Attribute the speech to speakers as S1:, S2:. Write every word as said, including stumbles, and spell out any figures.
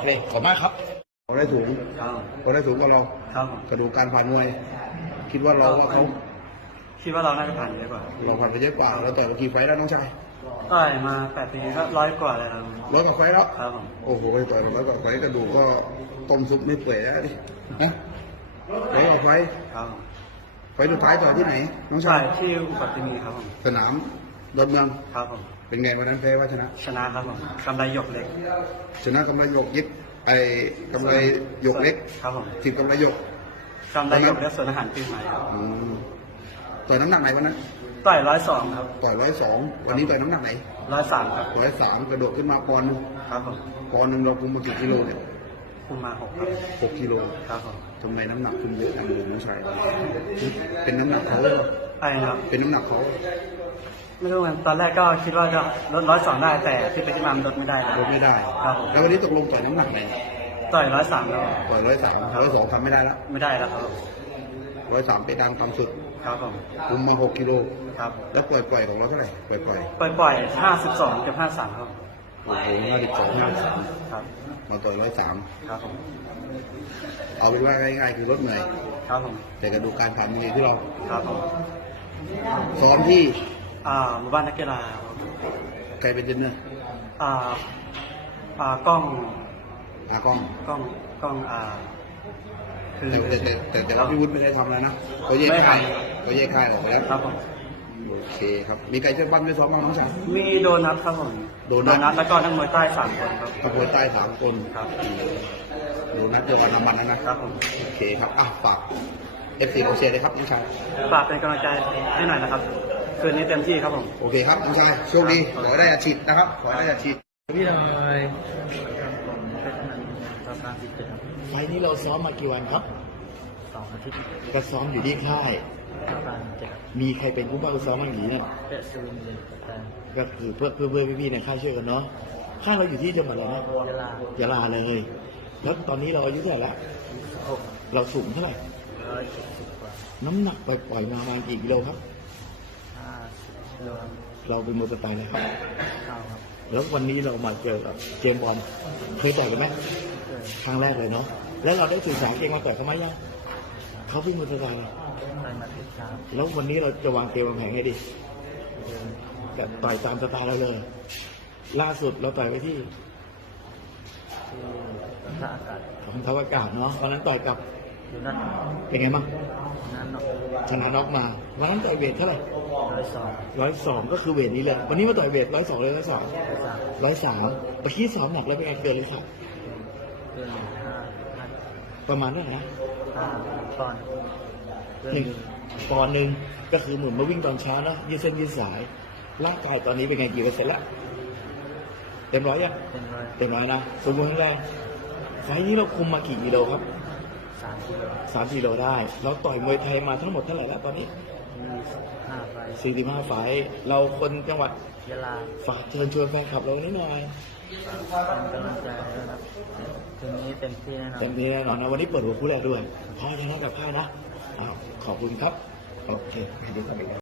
S1: เคขอบมากครับเขาได้สูง
S2: ครับ
S1: เขาได้สูงกว่าเรา
S2: ครับ
S1: กระดูกการผ่านมวย คิดว่าเราว่าเขา
S2: คิดว่าเราน่าจะผ่านเยอะกว่า
S1: เราผ่านไปเยอะกว่าเราต่อยมากี่ไฟต์แล้วน้องชาย
S2: ต่อยมาแปดปีก็ร้อยกว่าเลยครับ
S1: ร้อยกว่าไฟต์แล้ว
S2: ครับผม
S1: โอ้โหต่อยร้อยกว่าไฟต์กระดูกก็ต้มซุปไม่เปื่อยแล้วดินะร้อยกว่าไฟต์
S2: ครับผม
S1: ไฟต์สุดท้ายต่อยที่ไหนน้อง
S2: ต่
S1: ชา
S2: อย ยที่อุปัตติมีครับผม
S1: สนามดอนเมือง
S2: ครับผม
S1: เป็นไงวันนั้นแพ้ว่าชนะ
S2: ชนะครับผมกำไรหยกเล็ก
S1: ชนะกำไรหยกยิกไอ้กำไรหยกเล็ก
S2: ครับผม
S1: ทีมกำไรหยก
S2: กำไรหยกและส่วนอาหารปีใหม่ครับ
S1: อืมต่อยน้ำหนักไหนวันนั้น
S2: ต่อยร้อยสองครับ
S1: ต่อยร้อยสองวันนี้ต่อยน้ำหนักไหน
S2: ร้อยสามครับ
S1: ร้อยสามกระโดดขึ้นมาปอนด์หนึง
S2: ครับผม
S1: ปอนด์หนึ่งเราคุมมากี่กิโลเนี่ย
S2: คุมมาหกครับ
S1: หกกิโล
S2: ครับผม
S1: ทำไมน้ำหนักขึ้นเยอะจังเลยน้องชายเป็นน้ำหนักเขาเหรอ
S2: ไอ้ครับ
S1: เป็นน้ำหนักเขา
S2: ไม่รู้เหมือนตอนแรกก็คิดว่าจะลดร้อยสองได้แต่คิดไปที่มามันลดไม่ได้แล้ว
S1: ลดไม่ได้
S2: ครับผม
S1: แล้ววันนี้ตกลงต่อยน้ำหนักไหน
S2: ต่อยร้อยสามแล้ว
S1: ต่อยร้อยสามร้อยสองทำไม่ได้แล้ว
S2: ไม่ได้แล้วครับ
S1: ร้อยสามไปดังต่ำสุด
S2: ครับผม
S1: คุมมาหกกิโล
S2: ครับ
S1: แล้วปล่อยปล่อยของเราเท่าไหร่ปล่อยปล่อย
S2: ปล่อยปล่อยห้าสิบสองกับห้าสามครับ
S1: โอ้โหห้าสิบสองห้าสาม
S2: ครับ
S1: มาต่อยร้อยสาม
S2: ครับผม
S1: เอาเป็นว่าง่ายๆคือลดเหนื่อย
S2: ครับผม
S1: แต่กระดูกการผ่านมือที่เรา
S2: ครับผม
S1: ซ้อมที่
S2: อ่าหมู่บ้านนักกีฬาครับ
S1: ใครเป็นเทรนเนอร์
S2: อ่าอ่ากล้อง
S1: อากล้อง
S2: กล้องกล้องอ่าคือ
S1: แต่แต่แต่แต่ว่าพี่วุฒิไม่ได้ทำแล้วนะเขาแยกค่ายเขาแยกค่ายออกไปแล้ว
S2: ครับผม
S1: โอเคครับมีใครเชื่อบ้านไม่ซ้อมบ้างน้องชาย
S2: มีโดนัทครับผม
S1: โดนัท
S2: แล้วก็นักมวยใต้สามคนครับ
S1: ตะโพนใต้สามคน
S2: ครับ
S1: โดนัทเจอกันน้ำมันนะนะครับ
S2: ผม
S1: โอเคครับอ่ะฝากเอฟซีของเชียร์เลยครับน้องชาย
S2: ฝากเป็นกำลังใจให้หน่อยนะครับคืนนี้เต็มที่ครับผม
S1: โอเคครับน้องชายโชคดีขอให้ได้อาชีพนะครับขอให้ได้อาชีพ
S2: พี่ทำอะไรผมเป็นนักประการสิบเจ็ด
S3: ไฟล์นี้เราซ้อมมากี่วันครับ
S2: สองอาทิตย์
S3: ก็ซ้อมอยู่ที่ค่าย
S2: ประการเจ็ด
S3: มีใครเป็นผู้บ้าซ้อมบ้างหรือเนี่ย
S2: เจ็ดซูนเลยประการ
S3: ก็คือเพื่อนเพื่อนเพื่อนพี่ๆในค่ายช่วยกันเนาะค่ายเราอยู่ที่จังหวัดอะไรนะ
S2: ยะลาย
S3: ะลาเลย แล้วตอนนี้เราอายุเท่าไหร่ละ
S2: หก
S3: เราสูงเท่าไหร่
S2: ร้อยเจ็ดสิบกว่า
S3: น้ำหนักปล่อยๆมาประมาณกี่กิโลครับ
S2: ห้าสิบกิโลครับ
S3: เราเป็นมวยสไตล์นะครับ
S2: เก้าครับ
S3: แล้ววันนี้เรามาเจอกับเจมส์บอลเคยต่อยกันไหม
S2: เกิด
S3: ครั้งแรกเลยเนาะ แล้วเราได้สื่อสารเกมมาต่อยเขาไหมยังเขาเป็นมวยสไตล์อะไร
S2: ไปมาติดตาม
S3: แล้ววันนี้เราจะวางเกมวางแผนให้ดี
S2: เดิน
S3: แบบต่อยตามสไตล์เราเลย ล่าสุดเราต่อยไปที่
S2: ที่ท่าอากาศ
S3: ของทัพอากาศเนาะวันนั้นต่อยกับ
S2: อยู่นั่น
S3: เป็นไงบ้าง
S2: นั่นเนาะ
S3: ชนะน็อกมาวันนั้นต่อยเวทเท่าไหร่
S2: ร้อยสอง
S3: ร้อยสองก็คือเวทนี้เลย วันนี้มาต่อยเวทร้อยสองเลยร้อยสอง
S2: ร้อยสาม
S3: ร้อยสามเมื่อกี้สอบหนักแล้วเป็นไงเกินเลยครับ
S2: เกินห้าห้า
S3: ประมาณนั้นนะ
S2: ห้าตอนเกิน
S3: หนึ่งปอนด์หนึ่งก็คือเหมือนมาวิ่งตอนเช้าเนาะยืดเส้นยืดสายร่างกายตอนนี้เป็นไงกี่เปอร์เซ็นต์ละเต็มร้อยยัง
S2: เป็นร้อย
S3: เต็มร้อยนะสมบูรณ์แข็งแรงไฟล์นี้เราคุมมากี่กิโลครับ
S2: สามกิโล
S3: สามกิโลได้ เราต่อยมวยไทยมาทั้งหมดเท่าไหร่แล้วตอนนี้
S2: มีห้าใบ
S3: สี่สิบห้าไฟล์เราคนจังหวัด
S2: ยะลา
S3: ฝากเชิญชวนแฟนคลับเรานิดหน่อย
S2: เป็นกำลังใจด้วยครับคืนนี้เต็มที่แน่นอน
S3: เต็มที่แน่นอนนะวันนี้เปิดหัวคู่แรกด้วยพอชนะกับค่ายนะอ้าวขอบคุณครับ โอเคเดี๋ยวกลับไป